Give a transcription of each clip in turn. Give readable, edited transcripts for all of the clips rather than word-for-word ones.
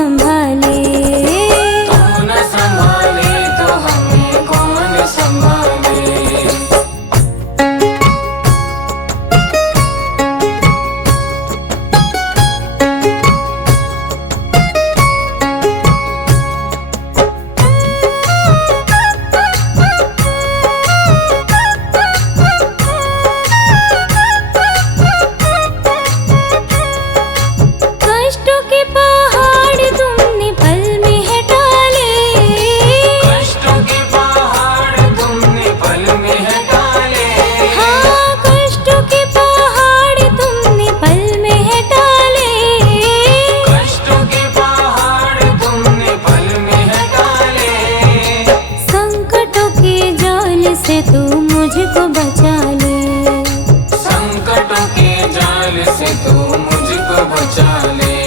संभाले। तू न संभाले तो हमें कौन संभाले। कष्टों के पहाड़ तुमने पल में हटा ले। कष्टों के पहाड़ तुमने पल में हटा ले। हाँ, कष्टों के पहाड़ तुमने पल में हटा ले। कष्टों के पहाड़ तुमने पल में हटा ले। संकटों के जाल से तू मुझको बचा ले। संकटों के जाल से तू मुझको बचा ले।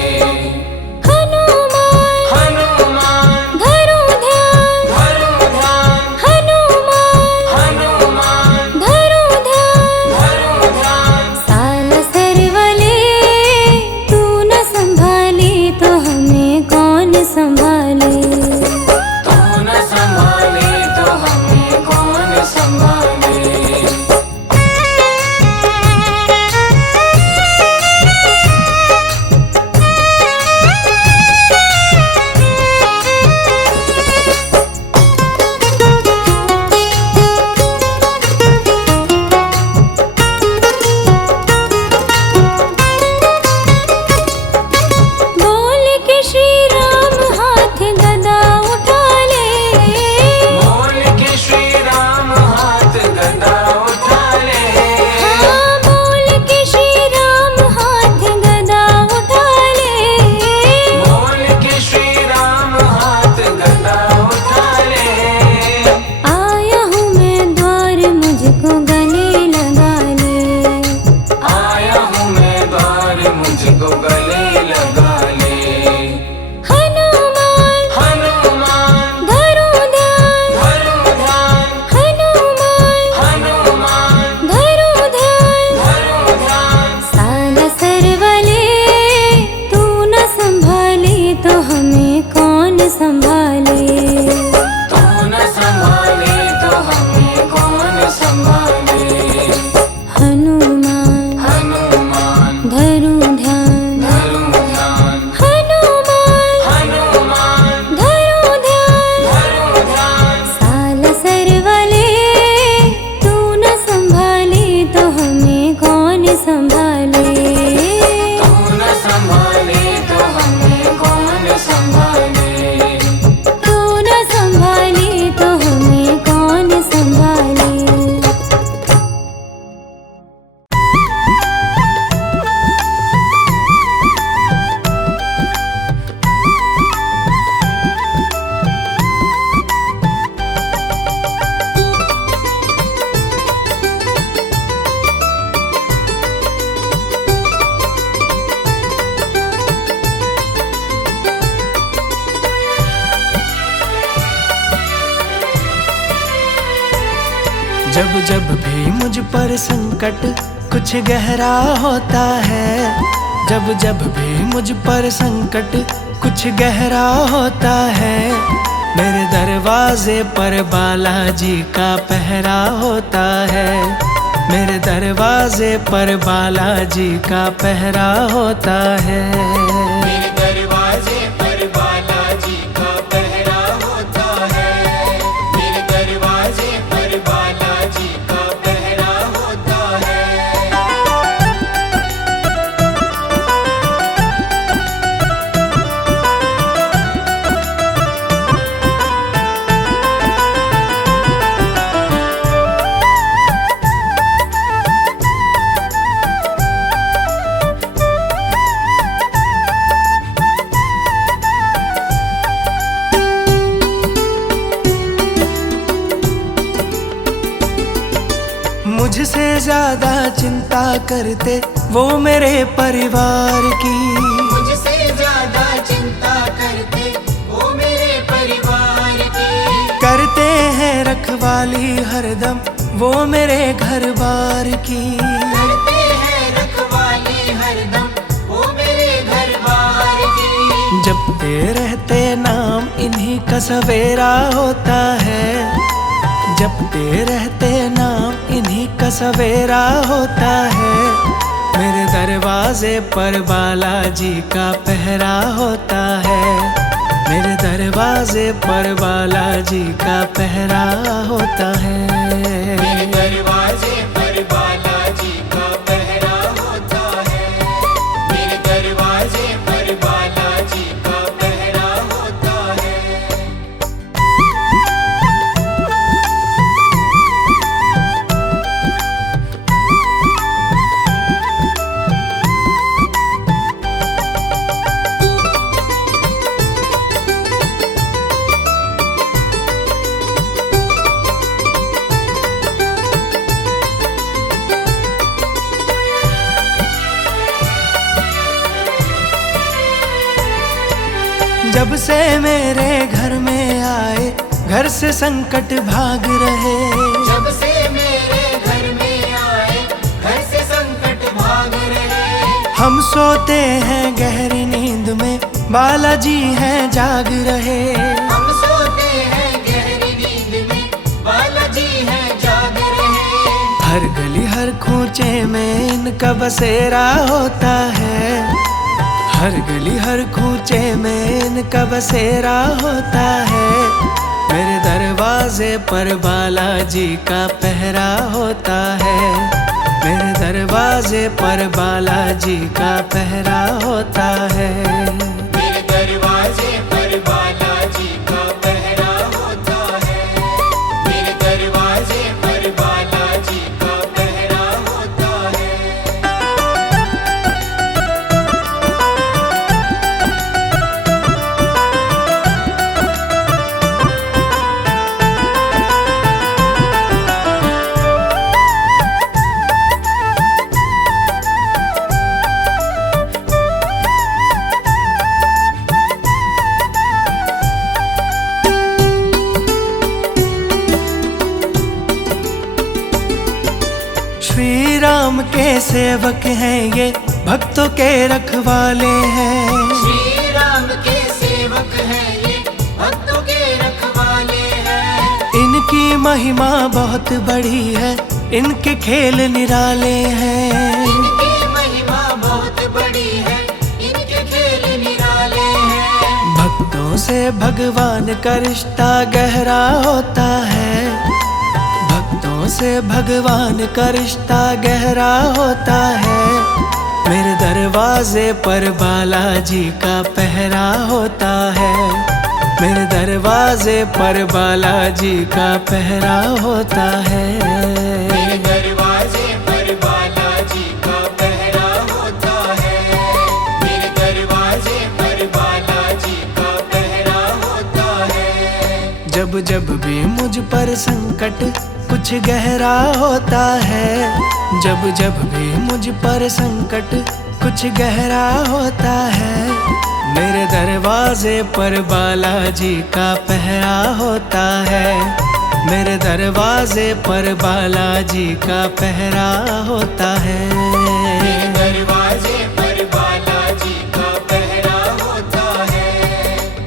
हनुमान हनुमान धरो ध्यान, धरो ध्यान, हनुमान हनुमान धरो ध्यान। धरो ध्यान। साल सरवले तू न संभाले तो हमें कौन संभाले। तू न संभाले तो हमें कौन संभाले। बोल के श्री राम हाथ गदा उठा ले। बोल के श्री राम हाथ गदा उठा ले। हाँ, बोल के श्री राम हाथ गदा उठा ले। बोल के श्री राम हाथ गदा उठा ले। आया हूँ मैं द्वार मुझको गले लगा ले। आया हूँ मैं द्वार मुझको गले लगा ले। हनुमान हनुमान धरो ध्यान, धरो ध्यान, हनुमान हनुमान धरो ध्यान। धरो ध्यान। साल सरवले तू न संभाले तो हमें कौन संभाले। तू न संभाले तो हमें कौन संभाले। हनुमान हनुमान धरो ध्यान, धरो ध्यान, हनुमान हनुमान धरो ध्यान। धरो ध्यान। साल सरवले तू न संभाले तो हमें कौन संभाले। तू न संभाले तो हमें कौन संभाले। तू न संभाले तो हमें कौन संभाले। जब जब भी मुझ पर संकट कुछ गहरा होता है। जब जब भी मुझ पर संकट कुछ गहरा होता है। मेरे दरवाजे पर बालाजी का पहरा होता है। मेरे दरवाजे पर बालाजी का पहरा होता है। मेरे दरवाजे पर बालाजी का पहरा होता है। मेरे दरवाजे पर बालाजी का पहरा होता है। मुझसे ज्यादा चिंता करते वो मेरे परिवार की। मुझसे ज्यादा चिंता करते वो मेरे परिवार की। करते हैं रखवाली हरदम वो मेरे घर बार की। करते हैं रखवाली हरदम वो मेरे घर बार की। जब जपते रहते नाम इन्हीं का सवेरा होता है। जपते रहते नाम इन्हीं का सवेरा होता है। मेरे दरवाजे पर बालाजी का पहरा होता है। मेरे दरवाजे पर बालाजी का पहरा होता है। मेरे दरवाजे पर बालाजी का पहरा होता है। मेरे दरवाजे पर बालाजी का पहरा होता है। जब से मेरे घर में आए घर से संकट भाग रहे। जब से मेरे घर में आए घर से संकट भाग रहे। हम सोते हैं गहरी नींद में बालाजी हैं जाग रहे। हम सोते हैं गहरी नींद में बालाजी हैं जाग रहे। हर गली हर खूंचे में इनका बसेरा होता है। हर गली हर खूंचे में इनका बसेरा होता है। मेरे दरवाजे पर बालाजी का पहरा होता है। मेरे दरवाजे पर बालाजी का पहरा होता है। मेरे दरवाजे पर बालाजी का पहरा होता है। मेरे दरवाजे पर बालाजी का पहरा होता है। श्री राम के सेवक हैं ये भक्तों के रखवाले हैं। श्री राम के सेवक हैं ये भक्तों के रखवाले हैं। इनकी महिमा बहुत बड़ी है इनके खेल निराले हैं। इनकी महिमा बहुत बड़ी है इनके खेल निराले हैं। भक्तों से भगवान का रिश्ता गहरा होता है। भक्तों से भगवान का रिश्ता गहरा होता है। मेरे दरवाजे पर बालाजी का पहरा होता है। मेरे दरवाजे पर बालाजी का पहरा होता है। मेरे दरवाजे पर बालाजी का पहरा होता है। मेरे दरवाजे पर बालाजी का पहरा होता है। जब जब भी मुझ पर संकट कुछ गहरा होता है। जब जब भी मुझ पर संकट कुछ गहरा होता है। मेरे दरवाजे पर बालाजी का पहरा होता है। मेरे दरवाजे पर बालाजी का पहरा होता है। मेरे दरवाजे पर बालाजी का पहरा होता है।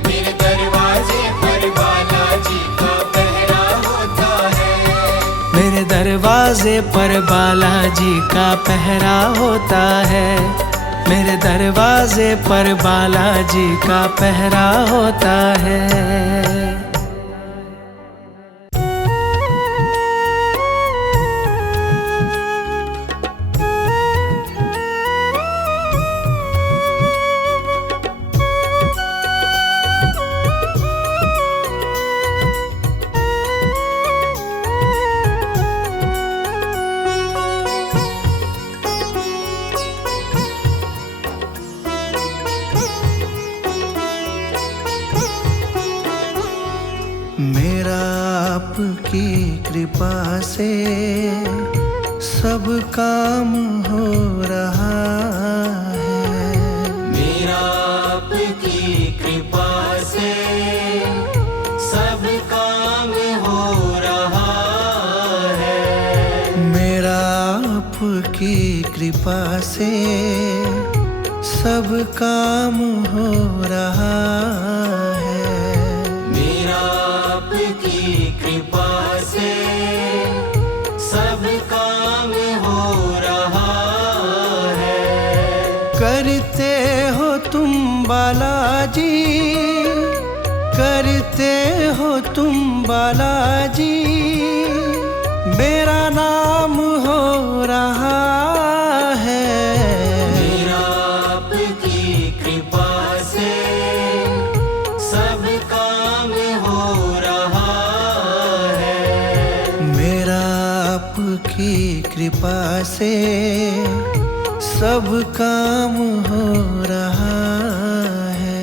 मेरे दरवाजे पर बालाजी का पहरा होता है। मेरे दरवाजे पर बालाजी का पहरा होता है। मेरे दरवाजे पर बालाजी का पहरा होता है। मेरा आपकी कृपा से सब काम हो रहा है। मेरा आपकी कृपा से सब काम हो रहा है। मेरा आपकी कृपा से सब काम हो रहा है। मेरा आपकी कृपा से सब काम हो रहा है। करते हो तुम बालाजी, करते हो तुम बालाजी, मेरा नाम हो रहा है। मेरा आपकी कृपा से सब काम हो रहा है। मेरा आपकी कृपा से सब काम हो रहा है।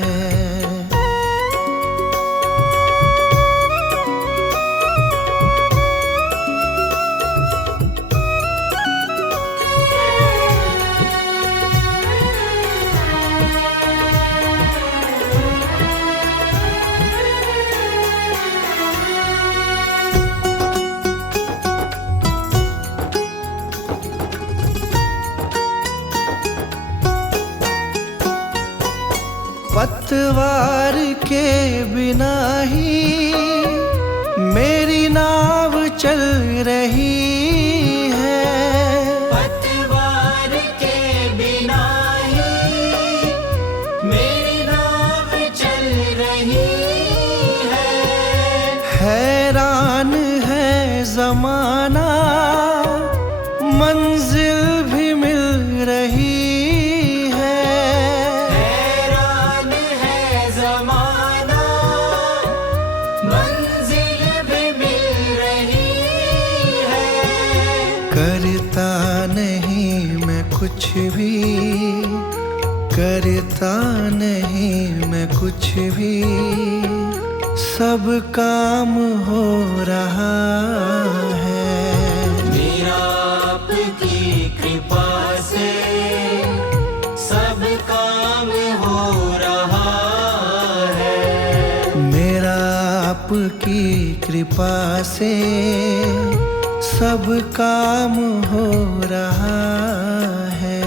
पतवार के बिना ही मेरी नाव चल रही है। पतवार के बिना ही मेरी नाव चल रही है। हैरान है जमाना, मंजिल भी मिल रही है। हैरान है जमाना, मंजिल भी मिल रही है। करता नहीं मैं कुछ भी, करता नहीं मैं कुछ भी, सब काम हो रहा है। मेरा आपकी कृपा से सब काम हो रहा है। मेरा आपकी कृपा से सब काम हो रहा है।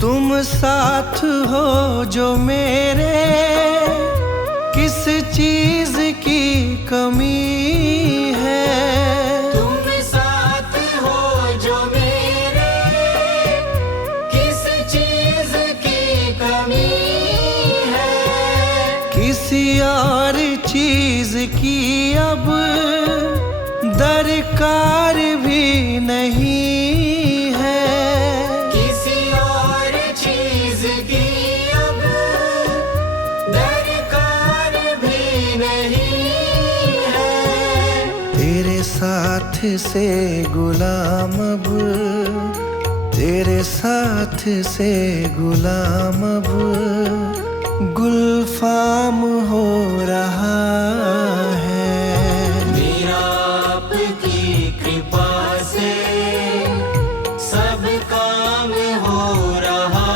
तुम साथ हो जो मेरे, किस चीज की कमी है। तुम साथ हो जो मेरे, किस चीज की कमी है। किसी और चीज की अब दरकार भी नहीं है। किसी और चीज की अब दरकार भी नहीं है। तेरे साथ से गुलाम अब, तेरे साथ से गुलाम अब गुलफाम हो रहा है। मेरा आपकी कृपा से सब काम हो रहा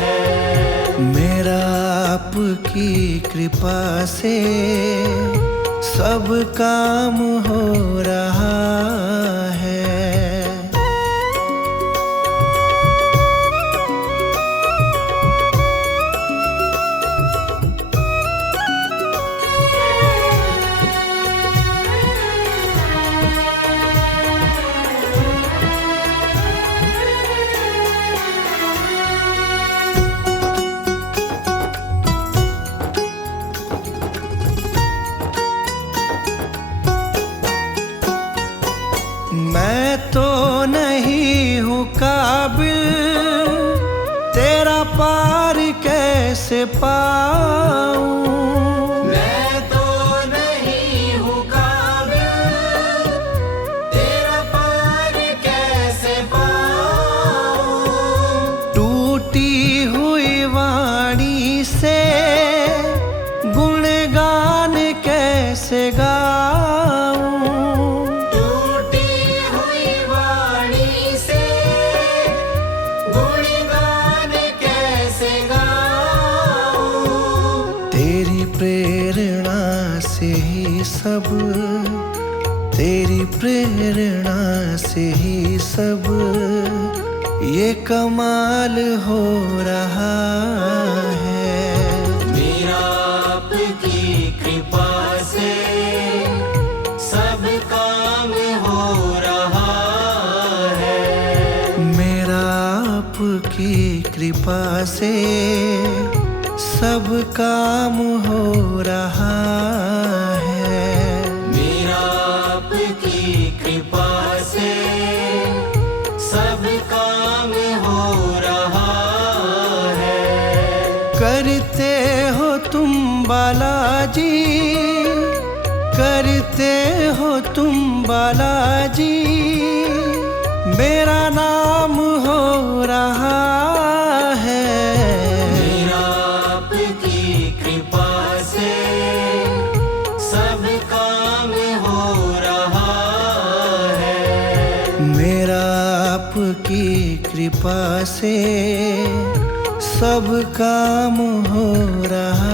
है। मेरा आपकी कृपा से सब काम हो रहा है। मैं तो नहीं हूँ काबिल, तेरा पार कैसे पाऊं। मैं तो नहीं हूँ काबिल, तेरा पार कैसे पाऊं। टूटी हुई वाणी से ही सब, तेरी प्रेरणा से ही सब ये कमाल हो रहा है। मेरा आपकी कृपा से सब काम हो रहा है। मेरा आपकी कृपा से सब काम हो रहा है। मेरा आपकी कृपा से सब काम हो रहा है। करते हो तुम बालाजी, करते हो तुम बालाजी, मेरा नाम हो रहा है। मेरा आपकी कृपा से सब काम हो रहा है। मेरा आपकी कृपा से सब काम हो रहा